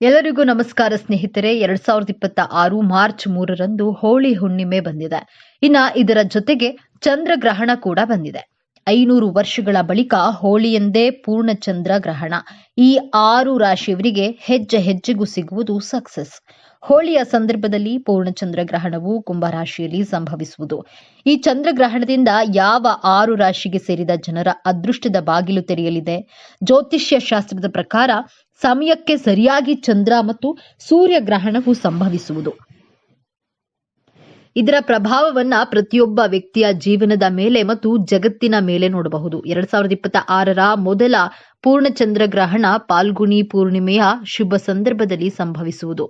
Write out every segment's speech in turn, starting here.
ಎಲ್ಲರಿಗೂ ನಮಸ್ಕಾರ ಸ್ನೇಹಿತರೆ. 2026 ಮಾರ್ಚ್ 3ರಂದು ಹೋಳಿ ಹುಣ್ಣಿಮೆ ಬಂದಿದೆ. ಇದರ ಜೊತೆಗೆ ಚಂದ್ರಗ್ರಹಣ ಕೂಡ ಬಂದಿದೆ. 500 ವರ್ಷಗಳ ಬಳಿಕ ಹೋಳಿಯಂದೇ ಪೂರ್ಣ ಚಂದ್ರ ಗ್ರಹಣ. ಈ 6 ರಾಶಿಯವರಿಗೆ ಹೆಜ್ಜೆ ಹೆಜ್ಜೆಗೂ ಸಿಗುವುದು ಸಕ್ಸಸ್. ಹೋಳಿಯ ಸಂದರ್ಭದಲ್ಲಿ ಪೂರ್ಣ ಚಂದ್ರಗ್ರಹಣವು ಕುಂಭರಾಶಿಯಲ್ಲಿ ಸಂಭವಿಸುವುದು. ಈ ಚಂದ್ರಗ್ರಹಣದಿಂದ ಯಾವ 6 ರಾಶಿಗೆ ಸೇರಿದ ಜನರ ಅದೃಷ್ಟದ ಬಾಗಿಲು ತೆರೆಯಲಿದೆ? ಜ್ಯೋತಿಷ್ಯ ಶಾಸ್ತ್ರದ ಪ್ರಕಾರ ಸಮಯಕ್ಕೆ ಸರಿಯಾಗಿ ಚಂದ್ರ ಮತ್ತು ಸೂರ್ಯ ಗ್ರಹಣವು ಸಂಭವಿಸುವುದು. ಇದರ ಪ್ರಭಾವವನ್ನ ಪ್ರತಿಯೊಬ್ಬ ವ್ಯಕ್ತಿಯ ಜೀವನದ ಮೇಲೆ ಮತ್ತು ಜಗತ್ತಿನ ಮೇಲೆ ನೋಡಬಹುದು. 2026ರ ಮೊದಲ ಪೂರ್ಣಚಂದ್ರ ಗ್ರಹಣ ಪಾಲ್ಗುಣಿ ಪೂರ್ಣಿಮೆಯ ಶುಭ ಸಂದರ್ಭದಲ್ಲಿ ಸಂಭವಿಸುವುದು.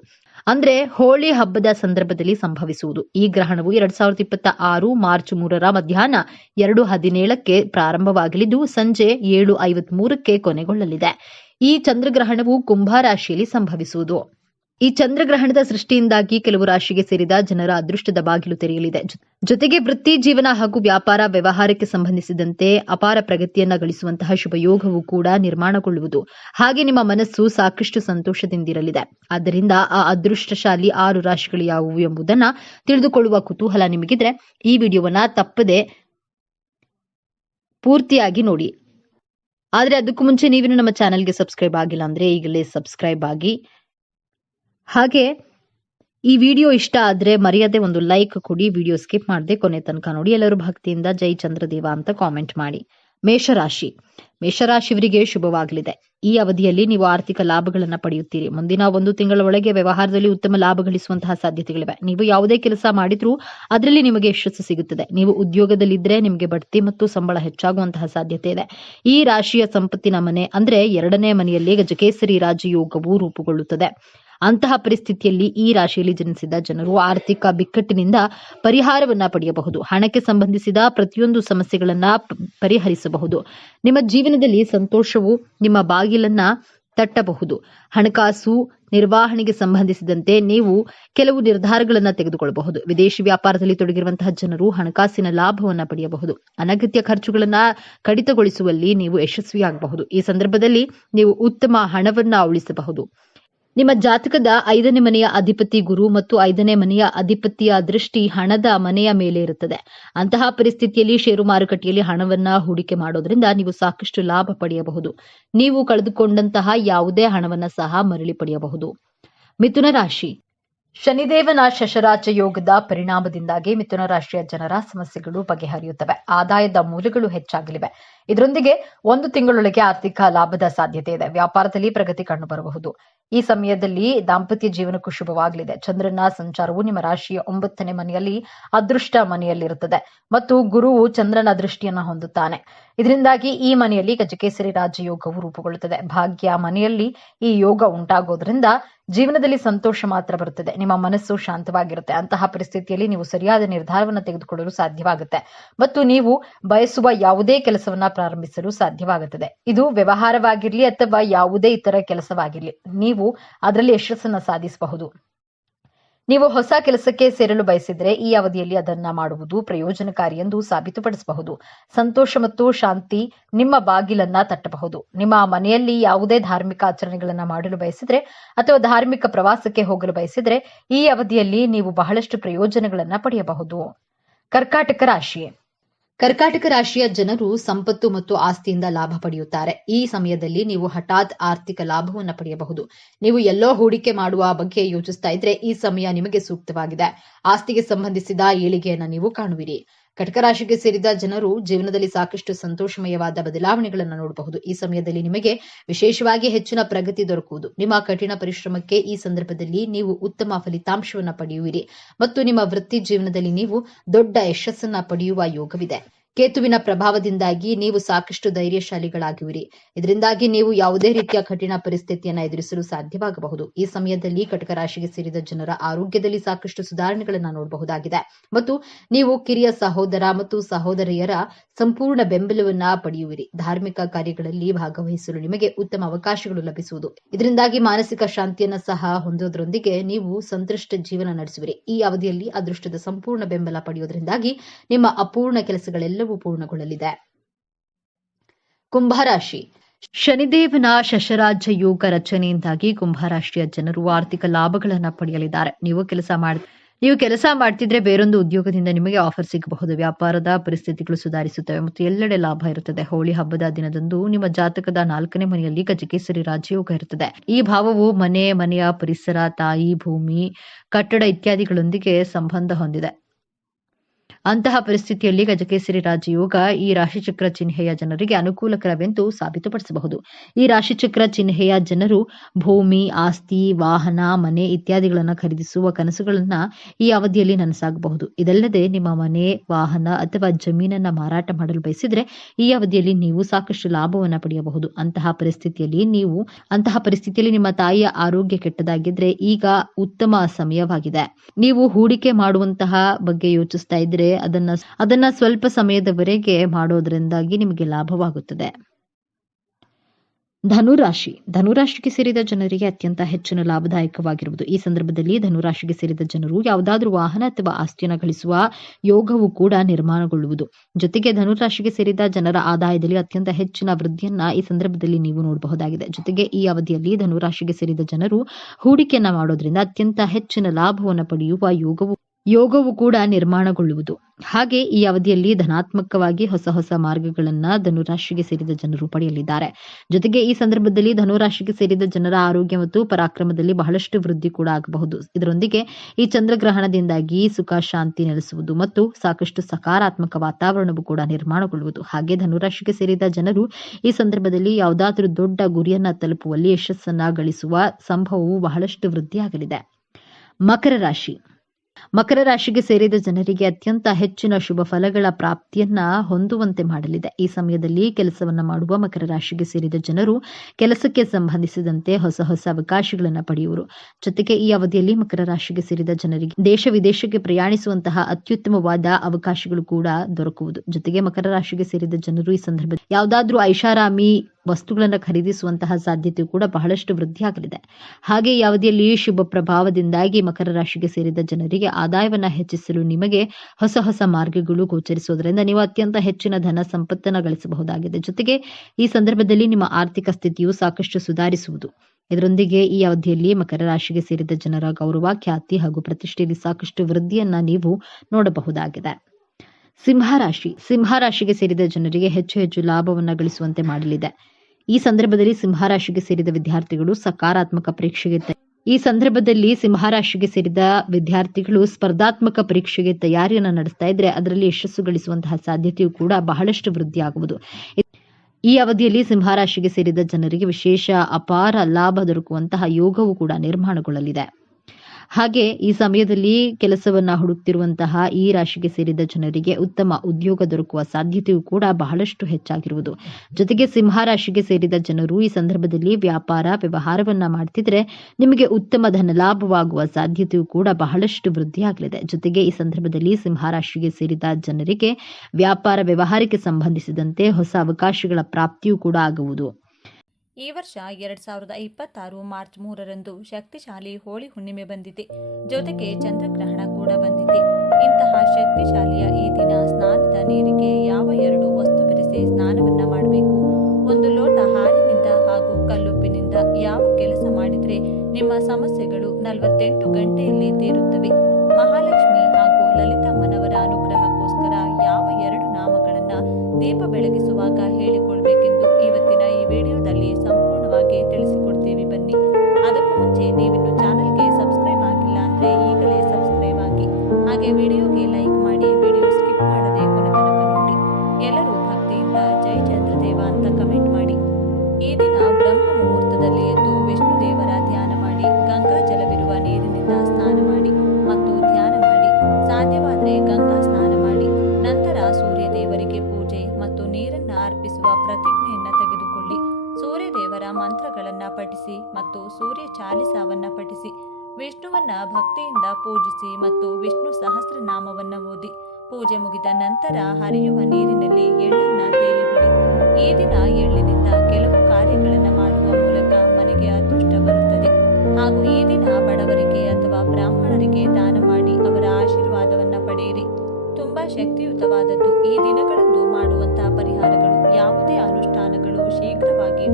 ಅಂದ್ರೆ ಹೋಳಿ ಹಬ್ಬದ ಸಂದರ್ಭದಲ್ಲಿ ಸಂಭವಿಸುವುದು. ಈ ಗ್ರಹಣವು 2026 ಮಾರ್ಚ್ 3ರ ಮಧ್ಯಾಹ್ನ 2:17ಕ್ಕೆ ಪ್ರಾರಂಭವಾಗಲಿದ್ದು ಸಂಜೆ 7:53ಕ್ಕೆ ಕೊನೆಗೊಳ್ಳಲಿದೆ. ಈ ಚಂದ್ರಗ್ರಹಣವು ಕುಂಭ ರಾಶಿಯಲ್ಲಿ ಸಂಭವಿಸುವುದು. ಈ ಚಂದ್ರಗ್ರಹಣದ ಸೃಷ್ಟಿಯಿಂದಾಗಿ ಕೆಲವು ರಾಶಿಗೆ ಸೇರಿದ ಜನರ ಅದೃಷ್ಟದ ಬಾಗಿಲು ತೆರೆಯಲಿದೆ. ಜೊತೆಗೆ ವೃತ್ತಿ ಜೀವನ ಹಾಗೂ ವ್ಯಾಪಾರ ವ್ಯವಹಾರಕ್ಕೆ ಸಂಬಂಧಿಸಿದಂತೆ ಅಪಾರ ಪ್ರಗತಿಯನ್ನ ಗಳಿಸುವಂತಹ ಶುಭಯೋಗವು ಕೂಡ ನಿರ್ಮಾಣಗೊಳ್ಳುವುದು. ಹಾಗೆ ನಿಮ್ಮ ಮನಸ್ಸು ಸಾಕಷ್ಟು ಸಂತೋಷದಿಂದಿರಲಿದೆ. ಆದ್ದರಿಂದ ಆ ಅದೃಷ್ಟಶಾಲಿ 6 ರಾಶಿಗಳು ಯಾವುವು ಎಂಬುದನ್ನ ತಿಳಿದುಕೊಳ್ಳುವ ಕುತೂಹಲ ನಿಮಗಿದ್ರೆ ಈ ವಿಡಿಯೋವನ್ನ ತಪ್ಪದೆ ಪೂರ್ತಿಯಾಗಿ ನೋಡಿ. ಆದ್ರೆ ಅದಕ್ಕೂ ಮುಂಚೆ ನೀವಿನ್ನು ನಮ್ಮ ಚಾನೆಲ್ಗೆ ಸಬ್ಸ್ಕ್ರೈಬ್ ಆಗಿಲ್ಲ ಅಂದ್ರೆ ಈಗಲೇ ಸಬ್ಸ್ಕ್ರೈಬ್ ಆಗಿ. ಹಾಗೆ ಈ ವಿಡಿಯೋ ಇಷ್ಟ ಆದ್ರೆ ಮರೆಯದೆ ಒಂದು ಲೈಕ್ ಕೊಡಿ. ವಿಡಿಯೋ ಸ್ಕಿಪ್ ಮಾಡದೆ ಕೊನೆ ತನಕ ನೋಡಿ. ಎಲ್ಲರೂ ಭಕ್ತಿಯಿಂದ ಜೈ ಚಂದ್ರದೇವ ಅಂತ ಕಾಮೆಂಟ್ ಮಾಡಿ. ಮೇಷರಾಶಿಯವರಿಗೆ ಶುಭವಾಗಲಿದೆ. ಈ ಅವಧಿಯಲ್ಲಿ ನೀವು ಆರ್ಥಿಕ ಲಾಭಗಳನ್ನ ಪಡೆಯುತ್ತೀರಿ. ಮುಂದಿನ 1 ತಿಂಗಳ ಒಳಗೆ ವ್ಯವಹಾರದಲ್ಲಿ ಉತ್ತಮ ಲಾಭ ಗಳಿಸುವಂತಹ ಸಾಧ್ಯತೆಗಳಿವೆ. ನೀವು ಯಾವುದೇ ಕೆಲಸ ಮಾಡಿದ್ರೂ ಅದರಲ್ಲಿ ನಿಮಗೆ ಯಶಸ್ಸು ಸಿಗುತ್ತದೆ. ನೀವು ಉದ್ಯೋಗದಲ್ಲಿದ್ದರೆ ನಿಮಗೆ ಬಡ್ತಿ ಮತ್ತು ಸಂಬಳ ಹೆಚ್ಚಾಗುವಂತಹ ಸಾಧ್ಯತೆ ಇದೆ. ಈ ರಾಶಿಯ ಸಂಪತ್ತಿನ ಮನೆ ಅಂದ್ರೆ 2ನೇ ಮನೆಯಲ್ಲಿ ಗಜಕೇಸರಿ ರಾಜಯೋಗವು ರೂಪುಗೊಳ್ಳುತ್ತದೆ. ಅಂತಹ ಪರಿಸ್ಥಿತಿಯಲ್ಲಿ ಈ ರಾಶಿಯಲ್ಲಿ ಜನಿಸಿದ ಜನರು ಆರ್ಥಿಕ ಬಿಕ್ಕಟ್ಟಿನಿಂದ ಪರಿಹಾರವನ್ನ ಪಡೆಯಬಹುದು. ಹಣಕ್ಕೆ ಸಂಬಂಧಿಸಿದ ಪ್ರತಿಯೊಂದು ಸಮಸ್ಯೆಗಳನ್ನ ಪರಿಹರಿಸಬಹುದು. ನಿಮ್ಮ ಜೀವನದಲ್ಲಿ ಸಂತೋಷವು ನಿಮ್ಮ ಬಾಗಿಲನ್ನ ತಟ್ಟಬಹುದು. ಹಣಕಾಸು ನಿರ್ವಹಣೆಗೆ ಸಂಬಂಧಿಸಿದಂತೆ ನೀವು ಕೆಲವು ನಿರ್ಧಾರಗಳನ್ನ ತೆಗೆದುಕೊಳ್ಳಬಹುದು. ವಿದೇಶಿ ವ್ಯಾಪಾರದಲ್ಲಿ ತೊಡಗಿರುವಂತಹ ಜನರು ಹಣಕಾಸಿನ ಲಾಭವನ್ನ ಪಡೆಯಬಹುದು. ಅನಗತ್ಯ ಖರ್ಚುಗಳನ್ನ ಕಡಿತಗೊಳಿಸುವಲ್ಲಿ ನೀವು ಯಶಸ್ವಿಯಾಗಬಹುದು. ಈ ಸಂದರ್ಭದಲ್ಲಿ ನೀವು ಉತ್ತಮ ಹಣವನ್ನ ಉಳಿಸಬಹುದು. ನಿಮ್ಮ ಜಾತಕದ 5ನೇ ಮನೆಯ ಅಧಿಪತಿ ಗುರು ಮತ್ತು 5ನೇ ಮನೆಯ ಅಧಿಪತಿಯ ದೃಷ್ಟಿ ಹಣದ ಮನೆಯ ಮೇಲೆ ಇರುತ್ತದೆ. ಅಂತಹ ಪರಿಸ್ಥಿತಿಯಲ್ಲಿ ಷೇರು ಮಾರುಕಟ್ಟೆಯಲ್ಲಿ ಹಣವನ್ನ ಹೂಡಿಕೆ ಮಾಡೋದ್ರಿಂದ ನೀವು ಸಾಕಷ್ಟು ಲಾಭ ಪಡೆಯಬಹುದು. ನೀವು ಕಳೆದುಕೊಂಡಂತಹ ಯಾವುದೇ ಹಣವನ್ನ ಸಹ ಮರಳಿ ಪಡೆಯಬಹುದು. ಮಿಥುನ ರಾಶಿ. ಶನಿದೇವನ ಶಶರಾಜ ಯೋಗದ ಪರಿಣಾಮದಿಂದಾಗಿ ಮಿಥುನ ರಾಶಿಯ ಜನರ ಸಮಸ್ಯೆಗಳು ಬಗೆಹರಿಯುತ್ತವೆ. ಆದಾಯದ ಮೂಲಗಳು ಹೆಚ್ಚಾಗಲಿವೆ. ಇದರೊಂದಿಗೆ 1 ತಿಂಗಳೊಳಗೆ ಆರ್ಥಿಕ ಲಾಭದ ಸಾಧ್ಯತೆ ಇದೆ. ವ್ಯಾಪಾರದಲ್ಲಿ ಪ್ರಗತಿ ಕಂಡುಬರಬಹುದು. ಈ ಸಮಯದಲ್ಲಿ ದಾಂಪತ್ಯ ಜೀವನಕ್ಕೂ ಶುಭವಾಗಲಿದೆ. ಚಂದ್ರನ ಸಂಚಾರವು ನಿಮ್ಮ ರಾಶಿಯ 9ನೇ ಮನೆಯಲ್ಲಿ ಅದೃಷ್ಟ ಮನೆಯಲ್ಲಿರುತ್ತದೆ ಮತ್ತು ಗುರುವು ಚಂದ್ರನ ದೃಷ್ಟಿಯನ್ನ ಹೊಂದುತ್ತಾನೆ. ಇದರಿಂದಾಗಿ ಈ ಮನೆಯಲ್ಲಿ ಗಜಕೇಸರಿ ರಾಜಯೋಗವು ರೂಪುಗೊಳ್ಳುತ್ತದೆ. ಭಾಗ್ಯ ಮನೆಯಲ್ಲಿ ಈ ಯೋಗ ಉಂಟಾಗೋದ್ರಿಂದ ಜೀವನದಲ್ಲಿ ಸಂತೋಷ ಮಾತ್ರ ಬರುತ್ತದೆ. ನಿಮ್ಮ ಮನಸ್ಸು ಶಾಂತವಾಗಿರುತ್ತೆ. ಅಂತಹ ಪರಿಸ್ಥಿತಿಯಲ್ಲಿ ನೀವು ಸರಿಯಾದ ನಿರ್ಧಾರವನ್ನು ತೆಗೆದುಕೊಳ್ಳಲು ಸಾಧ್ಯವಾಗುತ್ತೆ ಮತ್ತು ನೀವು ಬಯಸುವ ಯಾವುದೇ ಕೆಲಸವನ್ನ ಪ್ರಾರಂಭಿಸಲು ಸಾಧ್ಯವಾಗುತ್ತದೆ. ಇದು ವ್ಯವಹಾರವಾಗಿರ್ಲಿ ಅಥವಾ ಯಾವುದೇ ಇತರ ಕೆಲಸವಾಗಿರ್ಲಿ, ನೀವು ಅದರಲ್ಲಿ ಯಶಸ್ಸನ್ನ ಸಾಧಿಸಬಹುದು. ನೀವು ಹೊಸ ಕೆಲಸಕ್ಕೆ ಸೇರಲು ಬಯಸಿದ್ರೆ ಈ ಅವಧಿಯಲ್ಲಿ ಅದನ್ನ ಮಾಡುವುದು ಪ್ರಯೋಜನಕಾರಿ ಎಂದು ಸಾಬೀತುಪಡಿಸಬಹುದು. ಸಂತೋಷ ಮತ್ತು ಶಾಂತಿ ನಿಮ್ಮ ಬಾಗಿಲನ್ನ ತಟ್ಟಬಹುದು. ನಿಮ್ಮ ಮನೆಯಲ್ಲಿ ಯಾವುದೇ ಧಾರ್ಮಿಕ ಆಚರಣೆಗಳನ್ನ ಮಾಡಲು ಬಯಸಿದ್ರೆ ಅಥವಾ ಧಾರ್ಮಿಕ ಪ್ರವಾಸಕ್ಕೆ ಹೋಗಲು ಬಯಸಿದ್ರೆ ಈ ಅವಧಿಯಲ್ಲಿ ನೀವು ಬಹಳಷ್ಟು ಪ್ರಯೋಜನಗಳನ್ನ ಪಡೆಯಬಹುದು. ಕರ್ಕಾಟಕ ರಾಶಿಯ ಜನರು ಸಂಪತ್ತು ಮತ್ತು ಆಸ್ತಿಯಿಂದ ಲಾಭ ಪಡೆಯುತ್ತಾರೆ. ಈ ಸಮಯದಲ್ಲಿ ನೀವು ಹಠಾತ್ ಆರ್ಥಿಕ ಲಾಭವನ್ನು ಪಡೆಯಬಹುದು. ನೀವು ಎಲ್ಲೋ ಹೂಡಿಕೆ ಮಾಡುವ ಬಗ್ಗೆ ಯೋಚಿಸ್ತಾ ಇದ್ರೆ ಈ ಸಮಯ ನಿಮಗೆ ಸೂಕ್ತವಾಗಿದೆ. ಆಸ್ತಿಗೆ ಸಂಬಂಧಿಸಿದ ಏಳಿಗೆಯನ್ನು ನೀವು ಕಾಣುವಿರಿ. ಕಟಕ ರಾಶಿಗೆ ಸೇರಿದ ಜನರು ಜೀವನದಲ್ಲಿ ಸಾಕಷ್ಟು ಸಂತೋಷಮಯವಾದ ಬದಲಾವಣೆಗಳನ್ನು ನೋಡಬಹುದು. ಈ ಸಮಯದಲ್ಲಿ ನಿಮಗೆ ವಿಶೇಷವಾಗಿ ಹೆಚ್ಚಿನ ಪ್ರಗತಿ ದೊರಕುವುದು. ನಿಮ್ಮ ಕಠಿಣ ಪರಿಶ್ರಮಕ್ಕೆ ಈ ಸಂದರ್ಭದಲ್ಲಿ ನೀವು ಉತ್ತಮ ಫಲಿತಾಂಶವನ್ನು ಪಡೆಯುವಿರಿ ಮತ್ತು ನಿಮ್ಮ ವೃತ್ತಿ ಜೀವನದಲ್ಲಿ ನೀವು ದೊಡ್ಡ ಯಶಸ್ಸನ್ನ ಪಡೆಯುವ ಯೋಗವಿದೆ. ಕೇತುವಿನ ಪ್ರಭಾವದಿಂದಾಗಿ ನೀವು ಸಾಕಷ್ಟು ಧೈರ್ಯಶಾಲಿಗಳಾಗುವಿರಿ. ಇದರಿಂದಾಗಿ ನೀವು ಯಾವುದೇ ರೀತಿಯ ಕಠಿಣ ಪರಿಸ್ಥಿತಿಯನ್ನು ಎದುರಿಸಲು ಸಾಧ್ಯವಾಗಬಹುದು. ಈ ಸಮಯದಲ್ಲಿ ಕಟಕ ರಾಶಿಗೆ ಸೇರಿದ ಜನರ ಆರೋಗ್ಯದಲ್ಲಿ ಸಾಕಷ್ಟು ಸುಧಾರಣೆಗಳನ್ನು ನೋಡಬಹುದಾಗಿದೆ ಮತ್ತು ನೀವು ಕಿರಿಯ ಸಹೋದರ ಮತ್ತು ಸಹೋದರಿಯರ ಸಂಪೂರ್ಣ ಬೆಂಬಲವನ್ನ ಪಡೆಯುವಿರಿ. ಧಾರ್ಮಿಕ ಕಾರ್ಯಗಳಲ್ಲಿ ಭಾಗವಹಿಸಲು ನಿಮಗೆ ಉತ್ತಮ ಅವಕಾಶಗಳು ಲಭಿಸುವುದು. ಇದರಿಂದಾಗಿ ಮಾನಸಿಕ ಶಾಂತಿಯನ್ನ ಸಹ ಹೊಂದೋದ್ರೊಂದಿಗೆ ನೀವು ಸಂತೃಷ್ಟ ಜೀವನ ನಡೆಸುವಿರಿ. ಈ ಅವಧಿಯಲ್ಲಿ ಅದೃಷ್ಟದ ಸಂಪೂರ್ಣ ಬೆಂಬಲ ಪಡೆಯುವುದರಿಂದಾಗಿ ನಿಮ್ಮ ಅಪೂರ್ಣ ಕೆಲಸಗಳೆಲ್ಲವೂ ಪೂರ್ಣಗೊಳ್ಳಲಿದೆ. ಕುಂಭರಾಶಿ. ಶನಿದೇವನ ಶಶರಾಜ್ಯ ಯೋಗ ರಚನೆಯಿಂದಾಗಿ ಕುಂಭರಾಶಿಯ ಜನರು ಆರ್ಥಿಕ ಲಾಭಗಳನ್ನು ಪಡೆಯಲಿದ್ದಾರೆ. ನೀವು ಕೆಲಸ ಮಾಡ್ತಿದ್ರೆ ಬೇರೊಂದು ಉದ್ಯೋಗದಿಂದ ನಿಮಗೆ ಆಫರ್ ಸಿಗಬಹುದು. ವ್ಯಾಪಾರದ ಪರಿಸ್ಥಿತಿಗಳು ಸುಧಾರಿಸುತ್ತವೆ ಮತ್ತು ಎಲ್ಲೆಡೆ ಲಾಭ ಇರುತ್ತದೆ. ಹೋಳಿ ಹಬ್ಬದ ದಿನದಂದು ನಿಮ್ಮ ಜಾತಕದ 4ನೇ ಮನೆಯಲ್ಲಿ ಗಜಕೇಸರಿ ರಾಜಯೋಗ ಇರುತ್ತದೆ. ಈ ಭಾವವು ಮನೆಯ ಪರಿಸರ, ತಾಯಿ, ಭೂಮಿ, ಕಟ್ಟಡ ಇತ್ಯಾದಿಗಳೊಂದಿಗೆ ಸಂಬಂಧ ಹೊಂದಿದೆ. ಅಂತಹ ಪರಿಸ್ಥಿತಿಯಲ್ಲಿ ಗಜಕೇಸರಿ ರಾಜಯೋಗ ಈ ರಾಶಿಚಕ್ರ ಚಿಹ್ನೆಯ ಜನರಿಗೆ ಅನುಕೂಲಕರವೆಂದು ಸಾಬೀತುಪಡಿಸಬಹುದು. ಈ ರಾಶಿಚಕ್ರ ಚಿಹ್ನೆಯ ಜನರು ಭೂಮಿ, ಆಸ್ತಿ, ವಾಹನ, ಮನೆ ಇತ್ಯಾದಿಗಳನ್ನು ಖರೀದಿಸುವ ಕನಸುಗಳನ್ನ ಈ ಅವಧಿಯಲ್ಲಿ ನನಸಾಗಬಹುದು. ಇದಲ್ಲದೆ ನಿಮ್ಮ ಮನೆ, ವಾಹನ ಅಥವಾ ಜಮೀನನ್ನ ಮಾರಾಟ ಮಾಡಲು ಬಯಸಿದ್ರೆ ಈ ಅವಧಿಯಲ್ಲಿ ನೀವು ಸಾಕಷ್ಟು ಲಾಭವನ್ನ ಪಡೆಯಬಹುದು. ಅಂತಹ ಪರಿಸ್ಥಿತಿಯಲ್ಲಿ ನಿಮ್ಮ ತಾಯಿಯ ಆರೋಗ್ಯ ಕೆಟ್ಟದಾಗಿದ್ರೆ ಈಗ ಉತ್ತಮ ಸಮಯವಾಗಿದೆ. ನೀವು ಹೂಡಿಕೆ ಮಾಡುವಂತಹ ಬಗ್ಗೆ ಯೋಚಿಸ್ತಾ ಇದ್ರೆ ಅದನ್ನ ಸ್ವಲ್ಪ ಸಮಯದವರೆಗೆ ಮಾಡೋದ್ರಿಂದಾಗಿ ನಿಮಗೆ ಲಾಭವಾಗುತ್ತದೆ. ಧನುರಾಶಿಗೆ ಸೇರಿದ ಜನರಿಗೆ ಅತ್ಯಂತ ಹೆಚ್ಚಿನ ಲಾಭದಾಯಕವಾಗಿರುವುದು. ಈ ಸಂದರ್ಭದಲ್ಲಿ ಧನುರಾಶಿಗೆ ಸೇರಿದ ಜನರು ಯಾವುದಾದ್ರೂ ವಾಹನ ಅಥವಾ ಆಸ್ತಿಯನ್ನು ಗಳಿಸುವ ಯೋಗವು ಕೂಡ ನಿರ್ಮಾಣಗೊಳ್ಳುವುದು. ಜೊತೆಗೆ ಧನುರಾಶಿಗೆ ಸೇರಿದ ಜನರ ಆದಾಯದಲ್ಲಿ ಅತ್ಯಂತ ಹೆಚ್ಚಿನ ವೃದ್ಧಿಯನ್ನ ಈ ಸಂದರ್ಭದಲ್ಲಿ ನೀವು ನೋಡಬಹುದಾಗಿದೆ. ಜೊತೆಗೆ ಈ ಅವಧಿಯಲ್ಲಿ ಧನುರಾಶಿಗೆ ಸೇರಿದ ಜನರು ಹೂಡಿಕೆಯನ್ನ ಮಾಡೋದ್ರಿಂದ ಅತ್ಯಂತ ಹೆಚ್ಚಿನ ಲಾಭವನ್ನು ಪಡೆಯುವ ಯೋಗವು ಕೂಡ ನಿರ್ಮಾಣಗೊಳ್ಳುವುದು. ಹಾಗೆ ಈ ಅವಧಿಯಲ್ಲಿ ಧನಾತ್ಮಕವಾಗಿ ಹೊಸ ಮಾರ್ಗಗಳನ್ನ ಧನುರಾಶಿಗೆ ಸೇರಿದ ಜನರು ಪಡೆಯಲಿದ್ದಾರೆ. ಜೊತೆಗೆ ಈ ಸಂದರ್ಭದಲ್ಲಿ ಧನುರಾಶಿಗೆ ಸೇರಿದ ಜನರ ಆರೋಗ್ಯ ಮತ್ತು ಪರಾಕ್ರಮದಲ್ಲಿ ಬಹಳಷ್ಟು ವೃದ್ಧಿ ಕೂಡ ಆಗಬಹುದು. ಇದರೊಂದಿಗೆ ಈ ಚಂದ್ರಗ್ರಹಣದಿಂದಾಗಿ ಸುಖ, ಶಾಂತಿ ನೆಲೆಸುವುದು ಮತ್ತು ಸಾಕಷ್ಟು ಸಕಾರಾತ್ಮಕ ವಾತಾವರಣವು ಕೂಡ ನಿರ್ಮಾಣಗೊಳ್ಳುವುದು. ಹಾಗೆ ಧನುರಾಶಿಗೆ ಸೇರಿದ ಜನರು ಈ ಸಂದರ್ಭದಲ್ಲಿ ಯಾವುದಾದ್ರೂ ದೊಡ್ಡ ಗುರಿಯನ್ನ ತಲುಪುವಲ್ಲಿ ಯಶಸ್ಸನ್ನ ಗಳಿಸುವ ಸಂಭವವು ಬಹಳಷ್ಟು ವೃದ್ಧಿಯಾಗಲಿದೆ. ಮಕರ ರಾಶಿಗೆ ಸೇರಿದ ಜನರಿಗೆ ಅತ್ಯಂತ ಹೆಚ್ಚಿನ ಶುಭ ಫಲಗಳ ಪ್ರಾಪ್ತಿಯನ್ನ ಹೊಂದುವಂತೆ ಮಾಡಲಿದೆ. ಈ ಸಮಯದಲ್ಲಿ ಕೆಲಸವನ್ನ ಮಾಡುವ ಮಕರ ರಾಶಿಗೆ ಸೇರಿದ ಜನರು ಕೆಲಸಕ್ಕೆ ಸಂಬಂಧಿಸಿದಂತೆ ಹೊಸ ಅವಕಾಶಗಳನ್ನು ಪಡೆಯುವರು. ಜೊತೆಗೆ ಈ ಅವಧಿಯಲ್ಲಿ ಮಕರ ರಾಶಿಗೆ ಸೇರಿದ ಜನರಿಗೆ ದೇಶ ವಿದೇಶಕ್ಕೆ ಪ್ರಯಾಣಿಸುವಂತಹ ಅತ್ಯುತ್ತಮವಾದ ಅವಕಾಶಗಳು ಕೂಡ ದೊರಕುವುದು. ಜೊತೆಗೆ ಮಕರ ರಾಶಿಗೆ ಸೇರಿದ ಜನರು ಈ ಸಂದರ್ಭದಲ್ಲಿ ಯಾವುದಾದ್ರೂ ಐಷಾರಾಮಿ ವಸ್ತುಗಳನ್ನು ಖರೀದಿಸುವಂತಹ ಸಾಧ್ಯತೆ ಕೂಡ ಬಹಳಷ್ಟು ವೃದ್ಧಿಯಾಗಲಿದೆ. ಹಾಗೆ ಈ ಅವಧಿಯಲ್ಲಿ ಶುಭ ಪ್ರಭಾವದಿಂದಾಗಿ ಮಕರ ರಾಶಿಗೆ ಸೇರಿದ ಜನರಿಗೆ ಆದಾಯವನ್ನ ಹೆಚ್ಚಿಸಲು ನಿಮಗೆ ಹೊಸ ಮಾರ್ಗಗಳು ಗೋಚರಿಸುವುದರಿಂದ ನೀವು ಅತ್ಯಂತ ಹೆಚ್ಚಿನ ಧನ ಸಂಪತ್ತನ್ನು ಗಳಿಸಬಹುದಾಗಿದೆ. ಜೊತೆಗೆ ಈ ಸಂದರ್ಭದಲ್ಲಿ ನಿಮ್ಮ ಆರ್ಥಿಕ ಸ್ಥಿತಿಯು ಸಾಕಷ್ಟು ಸುಧಾರಿಸುವುದು. ಇದರೊಂದಿಗೆ ಈ ಅವಧಿಯಲ್ಲಿ ಮಕರ ರಾಶಿಗೆ ಸೇರಿದ ಜನರ ಗೌರವ, ಖ್ಯಾತಿ ಹಾಗೂ ಪ್ರತಿಷ್ಠೆಯಲ್ಲಿ ಸಾಕಷ್ಟು ವೃದ್ಧಿಯನ್ನ ನೀವು ನೋಡಬಹುದಾಗಿದೆ. ಸಿಂಹರಾಶಿಗೆ ಸೇರಿದ ಜನರಿಗೆ ಹೆಚ್ಚು ಲಾಭವನ್ನ ಗಳಿಸುವಂತೆ ಮಾಡಲಿದೆ. ಈ ಸಂದರ್ಭದಲ್ಲಿ ಸಿಂಹರಾಶಿಗೆ ಸೇರಿದ ವಿದ್ಯಾರ್ಥಿಗಳು ಸ್ಪರ್ಧಾತ್ಮಕ ಪರೀಕ್ಷೆಗೆ ತಯಾರಿಯನ್ನು ನಡೆಸ್ತಾ ಇದ್ರೆ ಅದರಲ್ಲಿ ಯಶಸ್ಸು ಗಳಿಸುವಂತಹ ಸಾಧ್ಯತೆಯು ಕೂಡ ಬಹಳಷ್ಟು ವೃದ್ಧಿಯಾಗುವುದು. ಈ ಅವಧಿಯಲ್ಲಿ ಸಿಂಹರಾಶಿಗೆ ಸೇರಿದ ಜನರಿಗೆ ವಿಶೇಷ ಅಪಾರ ಲಾಭ ದೊರಕುವಂತಹ ಯೋಗವು ಕೂಡ ನಿರ್ಮಾಣಗೊಳ್ಳಲಿದೆ. ಹಾಗೆ ಈ ಸಮಯದಲ್ಲಿ ಕೆಲಸವನ್ನ ಹುಡುಕ್ತಿರುವಂತಹ ಈ ರಾಶಿಗೆ ಸೇರಿದ ಜನರಿಗೆ ಉತ್ತಮ ಉದ್ಯೋಗ ದೊರಕುವ ಸಾಧ್ಯತೆಯು ಕೂಡ ಬಹಳಷ್ಟು ಹೆಚ್ಚಾಗಿರುವುದು. ಜೊತೆಗೆ ಸಿಂಹರಾಶಿಗೆ ಸೇರಿದ ಜನರು ಈ ಸಂದರ್ಭದಲ್ಲಿ ವ್ಯವಹಾರವನ್ನ ಮಾಡ್ತಿದ್ರೆ ನಿಮಗೆ ಉತ್ತಮ ಧನ ಲಾಭವಾಗುವ ಸಾಧ್ಯತೆಯು ಕೂಡ ಬಹಳಷ್ಟು ವೃದ್ಧಿಯಾಗಲಿದೆ. ಜೊತೆಗೆ ಈ ಸಂದರ್ಭದಲ್ಲಿ ಸಿಂಹರಾಶಿಗೆ ಸೇರಿದ ಜನರಿಗೆ ವ್ಯವಹಾರಕ್ಕೆ ಸಂಬಂಧಿಸಿದಂತೆ ಹೊಸ ಅವಕಾಶಗಳ ಪ್ರಾಪ್ತಿಯೂ ಕೂಡ ಆಗುವುದು. ಈ ವರ್ಷ 2026 ಮಾರ್ಚ್ 3ರಂದು ಶಕ್ತಿಶಾಲಿ ಹೋಳಿ ಹುಣ್ಣಿಮೆ ಬಂದಿದೆ. ಜೊತೆಗೆ ಚಂದ್ರಗ್ರಹಣ ಕೂಡ ಬಂದಿದೆ. ಇಂತಹ ಶಕ್ತಿಶಾಲಿಯ ಈ ದಿನ ಸ್ನಾನದ ನೀರಿಗೆ ಯಾವ 2 ವಸ್ತು ಬೆರೆಸಿ ಸ್ನಾನವನ್ನ ಮಾಡಬೇಕು. 1 ಲೋಟ ಹಾಲಿನಿಂದ ಹಾಗೂ ಕಲ್ಲುಪ್ಪಿನಿಂದ ಯಾವ ಕೆಲಸ ಮಾಡಿದರೆ ನಿಮ್ಮ ಸಮಸ್ಯೆಗಳು 48 ಗಂಟೆಯಲ್ಲಿ ತೀರುತ್ತವೆ. ಮಹಾಲಕ್ಷ್ಮಿ ಹಾಗೂ ಲಲಿತಮ್ಮನವರ ಅನುಗ್ರಹಕ್ಕೋಸ್ಕರ ಯಾವ 2 ನಾಮಗಳನ್ನ ದೀಪ ಬೆಳಗಿಸುವಾಗ ಹೇಳಿಕೊಳ್ಬೇಕೆಂದು ಇವತ್ತಿನ ಈ ವಿಡಿಯೋದಲ್ಲಿ ಸಂಪೂರ್ಣವಾಗಿ ತಿಳಿಸಿಕೊಡ್ತೇವೆ. ಬನ್ನಿ. ಅದಕ್ಕೂ ಮುಂಚೆ ನೀವಿನ್ನು ಚಾನಲ್ಗೆ ಸಬ್ಸ್ಕ್ರೈಬ್ ಆಗಿಲ್ಲ ಅಂದ್ರೆ ಈಗಲೇ ಸಬ್ಸ್ಕ್ರೈಬ್ ಆಗಿ, ಹಾಗೆ ವಿಡಿಯೋಗೆ ಲೈಕ್ ಮಾಡಿ, ವಿಡಿಯೋ ಸ್ಕಿಪ್ ಮಾಡದೆ ಕೊನೆ ತನಕ ನೋಡಿ. ಎಲ್ಲರೂ ಭಕ್ತಿಯಿಂದ ಜೈ ಚಂದ್ರದೇವ ಅಂತ ಕಮೆಂಟ್ ಮಾಡಿ. ಈ ದಿನ ಬ್ರಹ್ಮ ಮುಹೂರ್ತದಲ್ಲಿ ಎದ್ದು ವಿಷ್ಣು ದೇವರ ಧ್ಯಾನ ಮಾಡಿ, ಗಂಗಾ ಜಲವಿರುವ ನೀರಿನಿಂದ ಸ್ನಾನ ಮಾಡಿ ಮತ್ತು ಧ್ಯಾನ ಮಾಡಿ. ಸಾಧ್ಯವಾದರೆ ಗಂಗಾ ಸ್ನಾನ ಮಾಡಿ. ನಂತರ ಸೂರ್ಯ ದೇವರಿಗೆ ಪೂಜೆ ಮತ್ತು ನೀರನ್ನ ಅರ್ಪಿಸುವ ಪ್ರತಿಜ್ಞೆಯನ್ನ ತೆಗೆದುಕೊಳ್ಳಿ. ಸೂರ್ಯ ದೇವರ ಮಂತ್ರಗಳನ್ನ ಪಠಿಸಿ ಮತ್ತು ಸೂರ್ಯ ಚಾಲಿಸಾವನ್ನ ಪಠಿಸಿ. ವಿಷ್ಣುವನ್ನ ಭಕ್ತಿಯಿಂದ ಪೂಜಿಸಿ ಮತ್ತು ವಿಷ್ಣು ಸಹಸ್ರನಾಮವನ್ನ ಓದಿ. ಪೂಜೆ ಮುಗಿದ ನಂತರ ಹರಿಯುವ ನೀರಿನಲ್ಲಿ ಎಳ್ಳನ್ನ ತೇಲಿಬಿಡಿ. ಈ ದಿನ ಎಳ್ಳಿನಿಂದ ಕೆಲವು ಕಾರ್ಯಗಳನ್ನು ಮಾಡುವ ಮೂಲಕ ಮನೆಗೆ ಅದೃಷ್ಟ ಬರುತ್ತದೆ. ಹಾಗೂ ಈ ದಿನ ಬಡವರಿಗೆ ಅಥವಾ ಬ್ರಾಹ್ಮಣರಿಗೆ ದಾನ ಮಾಡಿ ಅವರ ಆಶೀರ್ವಾದವನ್ನ ಪಡೆಯಿರಿ. ತುಂಬಾ ಶಕ್ತಿಯುತವಾದದ್ದು. ಈ ದಿನಗಳಂದು ಮಾಡುವಂತಹ ಪರಿಹಾರಗಳು, ಯಾವುದೇ ಅನುಷ್ಠಾನಗಳು ಶೀಘ್ರವಾಗಿ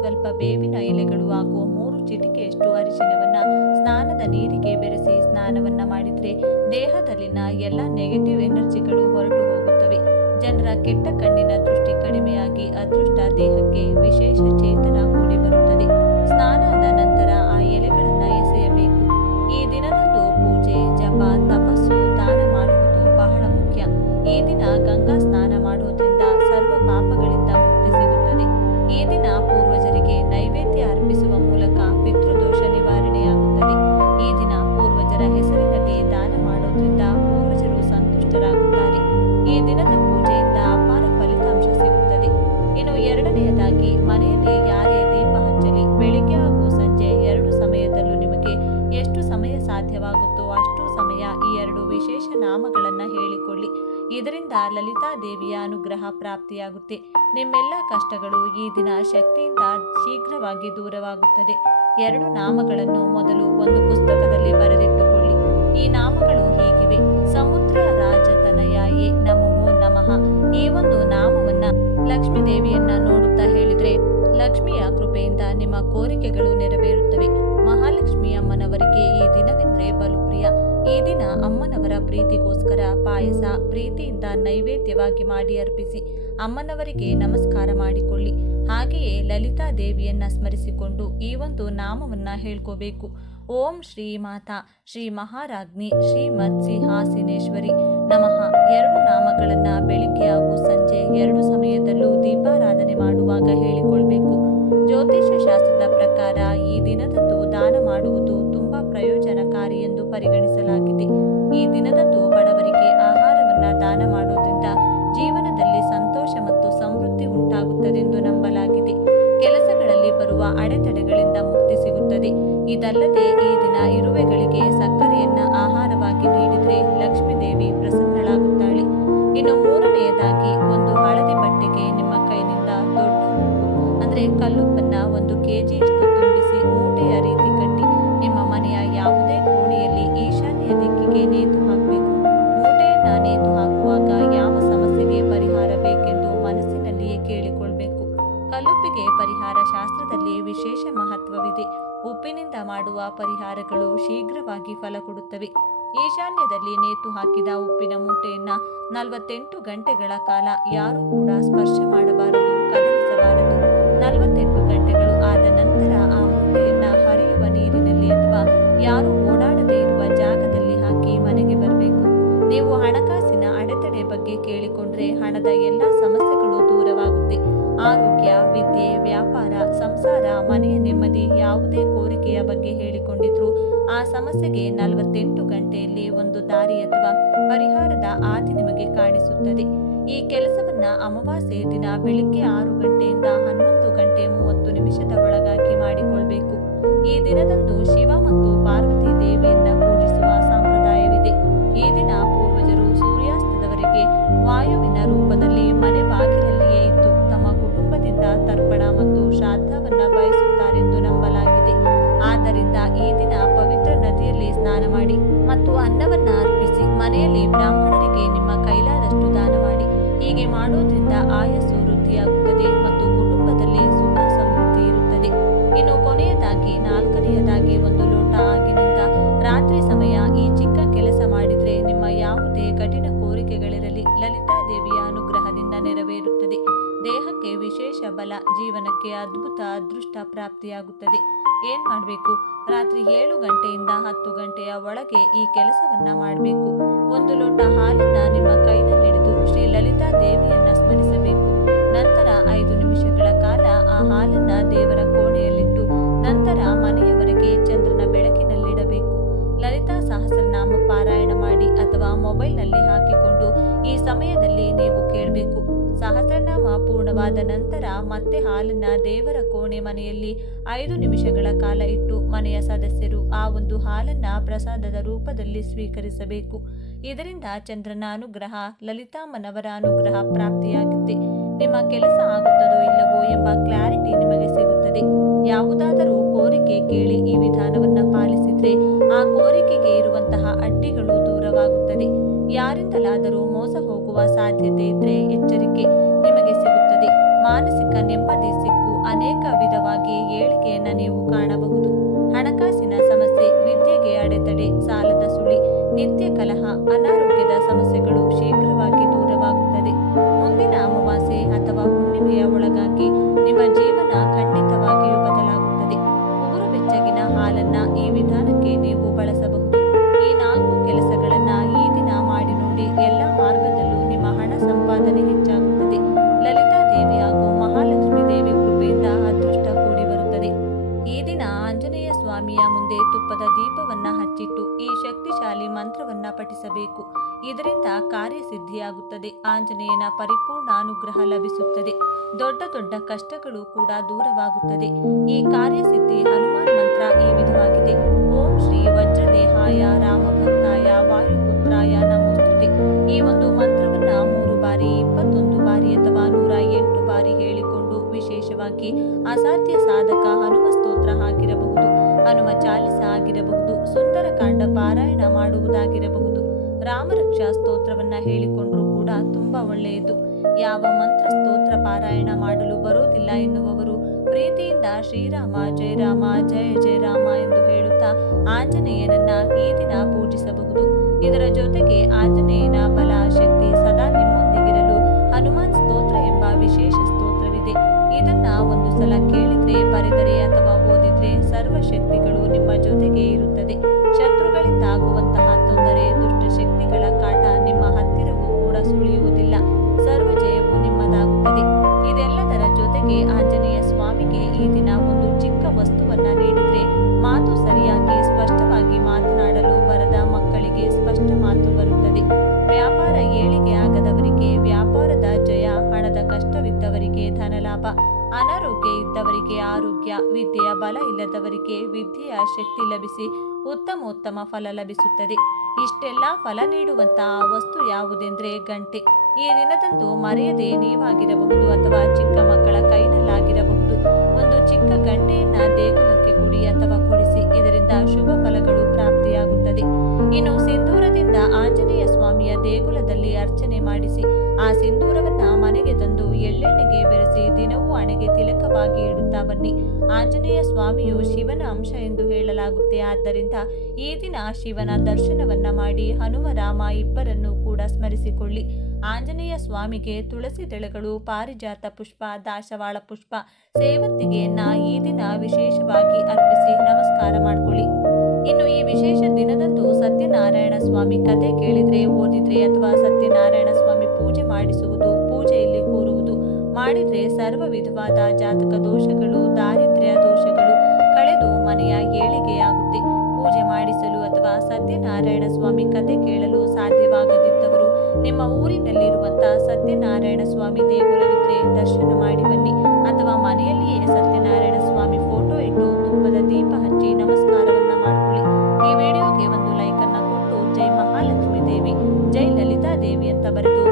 ಸ್ವಲ್ಪ ಬೇವಿನ ಎಲೆಗಳು ಹಾಗೂ 3 ಚಿಟಿಕೆಯಷ್ಟು ಅರಿಶಿನವನ್ನ ಸ್ನಾನದ ನೀರಿಗೆ ಬೆರೆಸಿ ಸ್ನಾನವನ್ನ ಮಾಡಿದ್ರೆ ದೇಹದಲ್ಲಿನ ಎಲ್ಲ ನೆಗೆಟಿವ್ ಎನರ್ಜಿಗಳು ಹೊರಟು ಹೋಗುತ್ತವೆ. ಜನರ ಕೆಟ್ಟ ಕಣ್ಣಿನ ದೃಷ್ಟಿ ಕಡಿಮೆಯಾಗಿ ಅದೃಷ್ಟ ದೇಹಕ್ಕೆ ವಿಶೇಷ ಚೇತನ ಕೂಡಿ ಬರುತ್ತದೆ. ಸ್ನಾನದ ನಂತರ ಆ ಎಲೆಗಳನ್ನ ಎಸೆಯಬೇಕು. ಈ ದಿನದಂದು ಪೂಜೆ, ಜಪ, ತಪಸ್ಸು, ದಾನ ಮಾಡುವುದು ಬಹಳ ಮುಖ್ಯ. ಈ ದಿನ ಗಂಗಾ ಸ್ನಾನ ಮಾಡುವುದರಿಂದ ಸರ್ವ ಪಾಪಗಳಿಂದ ಮುಕ್ತಿ ಸಿಗುತ್ತದೆ. ಈ ದಿನ ಪೂರ್ವಜರಿಗೆ ನೈವೇದ್ಯ ಅರ್ಪಿಸುವ ಮೂಲಕ ಪಿತೃದೋಷ ನಿವಾರಣೆಯಾಗುತ್ತದೆ. ಈ ದಿನ ಪೂರ್ವಜರ ಹೆಸರಿನಲ್ಲಿ ದಾನ ಮಾಡೋದ್ರಿಂದ ಪೂರ್ವಜರು ಸಂತುಷ್ಟರಾಗುತ್ತಾರೆ. ಈ ದಿನದ ಪೂಜೆಯಿಂದ ಅಪಾರ ಫಲಿತಾಂಶ ಸಿಗುತ್ತದೆ. ಇನ್ನು ಎರಡನೆಯದಾಗಿ, ಮನೆಯಲ್ಲಿ ಯಾರೇ ದೀಪ ಹಚ್ಚಲಿ, ಬೆಳಿಗ್ಗೆ ಹಾಗೂ ಸಂಜೆ 2 ಸಮಯದಲ್ಲೂ ನಿಮಗೆ ಎಷ್ಟು ಸಮಯ ಸಾಧ್ಯವಾಗುತ್ತೋ ಅಷ್ಟು ಸಮಯ ಈ 2 ವಿಶೇಷ ನಾಮಗಳನ್ನ ಹೇಳಿಕೊಳ್ಳಿ. ಇದರಿಂದ ಲಲಿತಾ ದೇವಿಯ ಅನುಗ್ರಹ ಪ್ರಾಪ್ತಿಯಾಗುತ್ತೆ. ನಿಮ್ಮೆಲ್ಲ ಕಷ್ಟಗಳು ಈ ದಿನ ಶಕ್ತಿಯಿಂದ ಶೀಘ್ರವಾಗಿ ದೂರವಾಗುತ್ತದೆ. 2 ನಾಮಗಳನ್ನು ಮೊದಲು ಒಂದು ಪುಸ್ತಕದಲ್ಲಿ ಬರೆದಿಟ್ಟುಕೊಳ್ಳಿ. ಈ ನಾಮಗಳು ಹೀಗಿವೆ: ಸಮುದ್ರ ರಾಜತನಯಾಯೇ ನಮೋ ನಮಃ. ಈ ಒಂದು ನಾಮವನ್ನ ಲಕ್ಷ್ಮೀ ದೇವಿಯನ್ನ ನೋಡುತ್ತಾ ಹೇಳಿದ್ರೆ ಲಕ್ಷ್ಮಿಯ ಕೃಪೆಯಿಂದ ನಿಮ್ಮ ಕೋರಿಕೆಗಳು ನೆರವೇರುತ್ತವೆ. ಮಹಾಲಕ್ಷ್ಮಿ ಅಮ್ಮನವರಿಗೆ ಈ ದಿನವೆಂದ್ರೆ ಬಲು ಪ್ರಿಯ. ಈ ದಿನ ಅಮ್ಮನವರ ಪ್ರೀತಿಗೋಸ್ಕರ ಪಾಯಸ ಪ್ರೀತಿಯಿಂದ ನೈವೇದ್ಯವಾಗಿ ಮಾಡಿ ಅರ್ಪಿಸಿ ಅಮ್ಮನವರಿಗೆ ನಮಸ್ಕಾರ ಮಾಡಿಕೊಳ್ಳಿ. ಹಾಗೆಯೇ ಲಲಿತಾ ದೇವಿಯನ್ನ ಸ್ಮರಿಸಿಕೊಂಡು ಈ ಒಂದು ನಾಮವನ್ನ ಹೇಳ್ಕೋಬೇಕು: ಓಂ ಶ್ರೀ ಮಾತಾ ಶ್ರೀ ಮಹಾರಾಜ್ಞಿ ಶ್ರೀಮತ್ ಸಿಂಹಾಸನೇಶ್ವರಿ ನಮಃ. 2 ನಾಮಗಳನ್ನ ಬೆಳಿಗ್ಗೆ ಹಾಗೂ ಸಂಜೆ 2 ಸಮಯದಲ್ಲೂ ದೀಪಾರಾಧನೆ ಮಾಡುವಾಗ ಹೇಳಿಕೊಳ್ಬೇಕು. ಜ್ಯೋತಿಷ್ಯ ಶಾಸ್ತ್ರದ ಪ್ರಕಾರ ಈ ದಿನದಂದು ದಾನ ಮಾಡುವುದು ತುಂಬಾ ಪ್ರಯೋಜನಕಾರಿ ಎಂದು ಪರಿಗಣಿಸಲಾಗಿದೆ. ಈ ದಿನದಂದು ಬಡವರಿಗೆ ಆಹಾರವನ್ನ ದಾನ ಮಾಡೋದ್ರಿಂದ ಜೀವನದಲ್ಲಿ ಸಂತೋಷ ಮತ್ತು ಸಮೃದ್ಧಿ ಉಂಟಾಗುತ್ತದೆಂದು ನಂಬಲಾಗಿದೆ. ಕೆಲಸಗಳಲ್ಲಿ ಬರುವ ಅಡೆತಡೆಗಳಿಂದ ಮುಕ್ತಿ ಸಿಗುತ್ತದೆ. ಇದಲ್ಲದೆ ಈ ದಿನ ಇರುವೆಗಳಿಗೆ ಸಕ್ಕರೆಯನ್ನ ಆಹಾರವಾಗಿ ನೀಡಿದರೆ ಲಕ್ಷ್ಮೀ ದೇವಿ ಪ್ರಸನ್ನಳಾಗುತ್ತಾಳೆ. ಇನ್ನು ಮೂರನೆಯದಾಗಿ, ಒಂದು ಹಳದಿ ಬಟ್ಟೆಗೆ ನಿಮ್ಮ ಕೈನಿಂದ ದೊಡ್ಡ ಅಂದ್ರೆ ಕಲ್ಲುಪ್ಪನ್ನ 1 kgಯಷ್ಟು ತುಂಬಿಸಿ ಮೂಟೆಯ ರೀತಿ ಕಟ್ಟಿ ನಿಮ್ಮ ಮನೆಯ ಯಾವುದೇ ಕೋಣೆಯಲ್ಲಿ ಈಶಾನ್ಯ ದಿಕ್ಕಿಗೆ ನೇತು ಹಾಕಬೇಕು. ಮೂಟೆಯನ್ನ ನೇತು ಹಾಕುವಾಗ ಯಾವ ಸಮಸ್ಯೆಗೆ ಪರಿಹಾರ ಬೇಕೆಂದು ಮನಸ್ಸಿನಲ್ಲಿಯೇ ಕೇಳಿಕೊಳ್ಬೇಕು. ಕಲ್ಲುಪ್ಪಿಗೆ ಪರಿಹಾರ ಶಾಸ್ತ್ರದಲ್ಲಿ ವಿಶೇಷ ಮಹತ್ವವಿದೆ. ಉಪ್ಪಿನಿಂದ ಮಾಡುವ ಪರಿಹಾರಗಳು ಶೀಘ್ರವಾಗಿ ಫಲ ಕೊಡುತ್ತವೆ. ಈಶಾನ್ಯದಲ್ಲಿ ನೇತು ಹಾಕಿದ ಉಪ್ಪಿನ ಮೂಟೆಯನ್ನ 48 ಗಂಟೆಗಳ ಕಾಲ ಯಾರೂ ಕೂಡ ಸ್ಪರ್ಶ ಮಾಡಬಾರದು, ಕದಲಿಸಬಾರದು. 48 ಗಂಟೆಗಳು ಆದ ನಂತರ ಆ ಮೂಟೆಯನ್ನ ಹರಿಯುವ ನೀರಿನಲ್ಲಿ ಅಥವಾ ಯಾರೂ ಓಡಾಡದೇ ಇರುವ ಜಾಗದಲ್ಲಿ ಹಾಕಿ ಮನೆಗೆ ಬರಬೇಕು. ನೀವು ಹಣಕಾಸಿನ ಅಡೆತಡೆ ಬಗ್ಗೆ ಕೇಳಿಕೊಂಡ್ರೆ ಹಣದ ಎಲ್ಲ ಸಮಸ್ಯೆಗಳು ದೂರವಾಗುತ್ತೆ. ಆರೋಗ್ಯ, ವಿದ್ಯೆ, ವ್ಯಾಪಾರ, ಸಂಸಾರ, ಮನೆಯ ನೆಮ್ಮದಿ, ಯಾವುದೇ ಕೋರಿಕೆಯ ಬಗ್ಗೆ ಹೇಳಿಕೊಂಡಿದ್ರು ಆ ಸಮಸ್ಯೆಗೆ 48 ಗಂಟೆಯಲ್ಲಿ ಒಂದು ದಾರಿ ಅಥವಾ ಪರಿಹಾರದ ಹಾದಿ ನಿಮಗೆ ಕಾಣಿಸುತ್ತದೆ. ಈ ಕೆಲಸವನ್ನ ಅಮಾವಾಸ್ಯೆ ದಿನ ಬೆಳಿಗ್ಗೆ 6 ಗಂಟೆಯಿಂದ 11 ಗಂಟೆ 30 ನಿಮಿಷದ ಒಳಗಾಗಿ ಮಾಡಿಕೊಳ್ಬೇಕು. ಈ ದಿನದಂದು ಶಿವ ಮತ್ತು ಪಾರ್ವತಿ ದೇವಿಯನ್ನ ಪೂಜಿಸುವ ಸಂಪ್ರದಾಯವಿದೆ. ಈ ದಿನ ಪೂರ್ವಜರು ಸೂರ್ಯಾಸ್ತದವರೆಗೆ ವಾಯುವಿನ ರೂಪದಲ್ಲಿ ಮನೆ ಬಾಗಿಲಲ್ಲಿಯೇ ಇದ್ದು ತಮ್ಮ ಕುಟುಂಬದಿಂದ ತರ್ಪಣ ಮತ್ತು ಶ್ರಾದ್ದವನ್ನ ಬಯಸುತ್ತಾರೆಂದು ನಂಬಲಾಗಿದೆ. ಆದ್ದರಿಂದ ಈ ದಿನ ಪವಿತ್ರ ನದಿಯಲ್ಲಿ ಸ್ನಾನ ಮಾಡಿ ಮತ್ತು ಅನ್ನವನ್ನ ಅರ್ಪಿಸಿ ಮನೆಯಲ್ಲಿ ಬ್ರಾಹ್ಮಣರಿಗೆ ನಿಮ್ಮ ಕೈಲಾದಷ್ಟು ದಾನ ಮಾಡಿ. ಹೀಗೆ ಮಾಡೋದ್ರಿಂದ ಆಯಸ್ಸು ವೃದ್ಧಿಯಾಗುತ್ತದೆ ಮತ್ತು ಕುಟುಂಬದಲ್ಲಿ ಸುಖ ಸಮೃದ್ಧಿ ಇರುತ್ತದೆ. ಇನ್ನು ಕೊನೆಯದಾಗಿ 4ನೆಯದಾಗಿ, 1 ಲೋಟ ಆಗಿನಿಂದ ರಾತ್ರಿ ಸಮಯ ಈ ಚಿಕ್ಕ ಕೆಲಸ ಮಾಡಿದ್ರೆ ನಿಮ್ಮ ಯಾವುದೇ ಕಠಿಣ ಕೋರಿಕೆಗಳಿರಲಿ ಲಲಿತಾ ದೇವಿಯ ಅನುಗ್ರಹದಿಂದ ನೆರವೇರುತ್ತದೆ. ದೇಹಕ್ಕೆ ವಿಶೇಷ ಬಲ, ಜೀವನಕ್ಕೆ ಅದ್ಭುತ ಅದೃಷ್ಟ ಪ್ರಾಪ್ತಿಯಾಗುತ್ತದೆ. ಏನ್ ಮಾಡಬೇಕು? ರಾತ್ರಿ 7 ಗಂಟೆಯಿಂದ 10 ಗಂಟೆಯ ಒಳಗೆ ಈ ಕೆಲಸವನ್ನ ಮಾಡಬೇಕು. 1 ಲೋಟ ಹಾಲನ್ನ ನಿಮ್ಮ ಕೈನಲ್ಲಿಡಿದು ಶ್ರೀ ಲಲಿತಾ ದೇವಿಯನ್ನ ಸ್ಮರಿಸಬೇಕು. ನಂತರ 5 ನಿಮಿಷಗಳ ಕಾಲ ಆ ಹಾಲನ್ನ ದೇವರ ಕೋಣೆಯಲ್ಲಿಟ್ಟು ನಂತರ ಮನೆಯವರೆಗೆ ಚಂದ್ರನ ಬೆಳಕಿನಲ್ಲಿಡಬೇಕು. ಲಲಿತಾ ಸಹಸ್ರನಾಮ ಪಾರಾಯಣ ಮಾಡಿ ಅಥವಾ ಮೊಬೈಲ್ನಲ್ಲಿ ಹಾಕಿಕೊಂಡು ಈ ಸಮಯದಲ್ಲಿ ನೀವು ಕೇಳಬೇಕು. ಸಹಸ್ರನಾಮ ಪೂರ್ಣವಾದ ನಂತರ ಮತ್ತೆ ಹಾಲನ್ನ ದೇವರ ಕೋಣೆ ಮನೆಯಲ್ಲಿ 5 ನಿಮಿಷಗಳ ಕಾಲ ಇಟ್ಟು ಮನೆಯ ಸದಸ್ಯರು ಆ ಒಂದು ಹಾಲನ್ನ ಪ್ರಸಾದದ ರೂಪದಲ್ಲಿ ಸ್ವೀಕರಿಸಬೇಕು. ಇದರಿಂದ ಚಂದ್ರನ ಅನುಗ್ರಹ, ಲಲಿತಾಮ್ಮನವರ ಅನುಗ್ರಹ ಪ್ರಾಪ್ತಿಯಾಗುತ್ತೆ. ನಿಮ್ಮ ಕೆಲಸ ಆಗುತ್ತದೋ ಇಲ್ಲವೋ ಎಂಬ ಕ್ಲಾರಿಟಿ ನಿಮಗೆ ಸಿಗುತ್ತದೆ. ಯಾವುದಾದರೂ ಕೋರಿಕೆ ಕೇಳಿ ಈ ವಿಧಾನವನ್ನ ಪಾಲಿಸಿದ್ರೆ ಆ ಕೋರಿಕೆಗೆ ಇರುವಂತಹ ಅಡ್ಡಿಗಳು ದೂರವಾಗುತ್ತದೆ. ಯಾರಿಂದಲಾದರೂ ಮೋಸ ಹೋಗುವ ಸಾಧ್ಯತೆ ಇದ್ರೆ ಎಚ್ಚರಿಕೆ, ನಿಮಗೆ ಸಿಗುತ್ತದೆ. ಮಾನಸಿಕ ನೆಮ್ಮದಿ ಸಿಕ್ಕು ಅನೇಕ ವಿಧವಾಗಿ ಏಳಿಗೆಯನ್ನು ನೀವು ಕಾಣಬಹುದು. ಹಣಕಾಸಿನ ಸಮಸ್ಯೆ, ವಿದ್ಯೆಗೆ ಅಡೆತಡೆ, ಸಾಲದ ಸುಳಿ, ನಿತ್ಯ ಕಲಹ, ಅನಾರೋಗ್ಯದ ಸಮಸ್ಯೆಗಳು ಶೀಘ್ರವಾಗಿ ದೂರವಾಗುತ್ತದೆ. ಮುಂದಿನ ಅಮಾವಾಸ್ಯೆ ಅಥವಾ ಹುಣ್ಣಿಮೆಯ ಒಳಗಾಗಿ ನಿಮ್ಮ ಜೀವನ ಖಂಡಿತವಾಗಿಯೂ ಬದಲಾಗುತ್ತದೆ. ಉಗುರು ಬೆಚ್ಚಗಿನ ಹಾಲನ್ನ ಈ ವಿಧಾನಕ್ಕೆ ನೀವು ಬಳಸಬಹುದು. ಈ 4 ಕೆಲಸಗಳನ್ನ ಈ ದಿನ ಮಾಡಿ ನೋಡಿ. ಎಲ್ಲ ಮಾರ್ಗದಲ್ಲೂ ನಿಮ್ಮ ಹಣ ಸಂಪಾದನೆ ಹೆಚ್ಚಾಗುತ್ತದೆ. ಲಲಿತಾ ದೇವಿ ಹಾಗೂ ಮಹಾಲಕ್ಷ್ಮಿ ದೇವಿ ಕೃಪೆಯಿಂದ ಅದೃಷ್ಟ ಕೂಡಿ ಬರುತ್ತದೆ. ಈ ದಿನ ಆಂಜನೇಯ ಸ್ವಾಮಿಯ ಮುಂದೆ ತುಪ್ಪದ ದೀಪವನ್ನ ಹಚ್ಚಿಟ್ಟು ಈ ಶಕ್ತಿಶಾಲಿ ಮಂತ್ರವನ್ನ ಪಠಿಸಬೇಕು. ಇದರಿಂದ ಕಾರ್ಯಸಿದ್ಧಿಯಾಗುತ್ತದೆ. ಆಂಜನೇಯನ ಪರಿಪೂರ್ಣ ಅನುಗ್ರಹ ಲಭಿಸುತ್ತದೆ. ದೊಡ್ಡ ದೊಡ್ಡ ಕಷ್ಟಗಳು ಕೂಡ ದೂರವಾಗುತ್ತದೆ. ಈ ಕಾರ್ಯಸಿದ್ಧಿ ಹನುಮಾನ್ ಮಂತ್ರ ಈ ವಿಧವಾಗಿದೆ. ಓಂ ಶ್ರೀ ವಜ್ರದೇಹಾಯ ರಾಮಭಕ್ತಾಯ ವಾಯುಪುತ್ರಾಯ ನಮೋಸ್ತುತೆ. ಈ ಒಂದು ಮಂತ್ರವನ್ನ 3 ಬಾರಿ, 21 ಬಾರಿ ಅಥವಾ 108 ಬಾರಿ ಹೇಳಿಕೊಂಡು, ವಿಶೇಷವಾಗಿ ಅಸಾಧ್ಯ ಸಾಧಕ ಹನುಮ ಸ್ತೋತ್ರ ಆಗಿರಬಹುದು, ಹನುಮ ಚಾಲಿಸ ಆಗಿರಬಹುದು, ಸುಂದರಕಾಂಡ ಪಾರಾಯಣ ಮಾಡುವುದಾಗಿರಬಹುದು, ರಾಮರಕ್ಷಾ ಸ್ತೋತ್ರವನ್ನ ಹೇಳಿಕೊಂಡ್ರೂ ಕೂಡ ತುಂಬಾ ಒಳ್ಳೆಯದು. ಯಾವ ಮಂತ್ರ ಸ್ತೋತ್ರ ಪಾರಾಯಣ ಮಾಡಲು ಬರೋದಿಲ್ಲ ಎನ್ನುವವರು ಪ್ರೀತಿಯಿಂದ ಶ್ರೀರಾಮ ಜಯ ರಾಮ ಜಯ ಜಯ ರಾಮ ಎಂದು ಹೇಳುತ್ತಾ ಆಂಜನೇಯನನ್ನ ಈ ದಿನ ಪೂಜಿಸಬಹುದು. ಇದರ ಜೊತೆಗೆ ಆಂಜನೇಯನ ಬಲ ಶಕ್ತಿ ಸದಾ ನಿಮ್ಮೊಂದಿಗಿರಲು ಹನುಮಾನ್ ಸ್ತೋತ್ರ ಎಂಬ ವಿಶೇಷ ಸ್ತೋತ್ರವಿದೆ. ಇದನ್ನ ಒಂದು ಸಲ ಕೇಳಿದ್ರೆ, ಬರೆದರೆ ಅಥವಾ ಓದಿದ್ರೆ ಸರ್ವ ಶಕ್ತಿಗಳು ನಿಮ್ಮ ಜೊತೆಗೆ ಇರುತ್ತದೆ. ಶತ್ರುಗಳಿಂದ ಆಗುವಂತಹ ತೊಂದರೆ, ದುಷ್ಟ ಶಕ್ತಿಗಳ ಕಾಟ ನಿಮ್ಮ ಹತ್ತಿರವೂ ಕೂಡ ಸುಳಿಯುವುದಿಲ್ಲ. ಸರ್ವ ಜಯವು ನಿಮ್ಮದಾಗುತ್ತದೆ. ಇದೆಲ್ಲದರ ಜೊತೆಗೆ ಆಂಜನೇಯ ಸ್ವಾಮಿಗೆ ಈ ದಿನ ಒಂದು ಚಿಕ್ಕ ವಸ್ತುವನ್ನ ನೀಡಿದ್ರೆ, ಮಾತು ಸರಿಯಾಗಿ ಸ್ಪಷ್ಟವಾಗಿ ಮಾತನಾಡಲು ಬರದ ಮಕ್ಕಳಿಗೆ ಸ್ಪಷ್ಟ ಮಾತು ಬರುತ್ತದೆ. ವ್ಯಾಪಾರ ಏಳಿಗೆ ಆಗದವರಿಗೆ ವ್ಯಾಪಾರದ ಜಯ, ಹಣದ ಕಷ್ಟವಿದ್ದವರಿಗೆ ಧನಲಾಭ, ಅನಾರೋಗ್ಯ ಇದ್ದವರಿಗೆ ಆರೋಗ್ಯ, ವಿದ್ಯೆಯ ಬಲ ಇಲ್ಲದವರಿಗೆ ವಿದ್ಯೆಯ ಶಕ್ತಿ ಲಭಿಸಿ ಉತ್ತಮೋತ್ತಮ ಫಲ ಲಭಿಸುತ್ತದೆ. ಇಷ್ಟೆಲ್ಲ ಫಲ ನೀಡುವಂತಹ ವಸ್ತು ಯಾವುದೆಂದ್ರೆ ಗಂಟೆ. ಈ ದಿನದಂದು ಮರೆಯದೆ ನೀವಾಗಿರಬಹುದು ಅಥವಾ ಚಿಕ್ಕ ಮಕ್ಕಳ ಕೈನಲ್ಲಾಗಿರಬಹುದು, ಒಂದು ಚಿಕ್ಕ ಗಂಟೆಯನ್ನ ದೇಗುಲಕ್ಕೆ ಕೊಡಿ ಅಥವಾ ಕೊಡಿಸಿ. ಇದರಿಂದ ಶುಭ ಫಲಗಳು ಪ್ರಾಪ್ತಿಯಾಗುತ್ತದೆ. ಇನ್ನು ಸಿಂಧೂರದಿಂದ ಆಂಜನೇಯ ಸ್ವಾಮಿಯ ದೇಗುಲದಲ್ಲಿ ಅರ್ಚನೆ ಮಾಡಿಸಿ ಆ ಸಿಂಧೂರವನ್ನ ಮನೆಗೆ ತಂದು ಎಳ್ಳೆಣ್ಣೆಗೆ ಬೆರೆಸಿ ದಿನವೂ ಹಣೆಗೆ ತಿಲಕವಾಗಿ ಇಡುತ್ತಾ ಬನ್ನಿ. ಆಂಜನೇಯ ಸ್ವಾಮಿಯು ಶಿವನ ಅಂಶ ಎಂದು ಹೇಳಲಾಗುತ್ತೆ. ಆದ್ದರಿಂದ ಈ ದಿನ ಶಿವನ ದರ್ಶನವನ್ನ ಮಾಡಿ ಹನುಮ ರಾಮ ಇಬ್ಬರನ್ನು ಕೂಡ ಸ್ಮರಿಸಿಕೊಳ್ಳಿ. ಆಂಜನೇಯ ಸ್ವಾಮಿಗೆ ತುಳಸಿ ದಳಗಳು, ಪಾರಿಜಾತ ಪುಷ್ಪ, ದಾಸವಾಳ ಪುಷ್ಪ, ಸೇವಂತಿಗೆಯನ್ನ ಈ ದಿನ ವಿಶೇಷವಾಗಿ ಅರ್ಪಿಸಿ ನಮಸ್ಕಾರ ಮಾಡಿಕೊಳ್ಳಿ. ಇನ್ನು ಈ ವಿಶೇಷ ದಿನದಂದು ಸತ್ಯನಾರಾಯಣ ಸ್ವಾಮಿ ಕಥೆ ಕೇಳಿದ್ರೆ, ಓದಿದ್ರೆ ಅಥವಾ ಸತ್ಯನಾರಾಯಣ ಸ್ವಾಮಿ ಪೂಜೆ ಮಾಡಿಸುವುದು, ಪೂಜೆಯಲ್ಲಿ ಕೂರುವುದು ಮಾಡಿದ್ರೆ ಸರ್ವ ವಿಧವಾದ ಜಾತಕ ದೋಷಗಳು, ದಾರಿದ್ರ್ಯ ದೋಷಗಳು ಕಳೆದು ಮನೆಯ ಏಳಿಗೆಯಾಗುತ್ತೆ. ಪೂಜೆ ಮಾಡಿಸಲು ಅಥವಾ ಸತ್ಯನಾರಾಯಣ ಸ್ವಾಮಿ ಕಥೆ ಕೇಳಲು ಸಾಧ್ಯವಾಗದಿದ್ದವರು ನಿಮ್ಮ ಊರಿನಲ್ಲಿರುವಂತಹ ಸತ್ಯನಾರಾಯಣ ಸ್ವಾಮಿ ದೇಗುಲವಿದ್ರೆ ದರ್ಶನ ಮಾಡಿ ಬನ್ನಿ. ಅಥವಾ ಮನೆಯಲ್ಲಿಯೇ ಸತ್ಯನಾರಾಯಣ ಸ್ವಾಮಿ ಫೋಟೋ ಇಟ್ಟು ತುಪ್ಪದ ದೀಪ ಹಚ್ಚಿ ನಮಸ್ಕಾರವನ್ನ ಮಾಡಿಕೊಳ್ಳಿ. ಈ ವಿಡಿಯೋಗೆ ಒಂದು ಲೈಕ್ ಅನ್ನ ಕೊಟ್ಟು ಜೈ ಮಹಾಲಕ್ಷ್ಮಿ ದೇವಿ, ಜೈ ಲಲಿತಾ ದೇವಿ ಅಂತ ಬರೆದು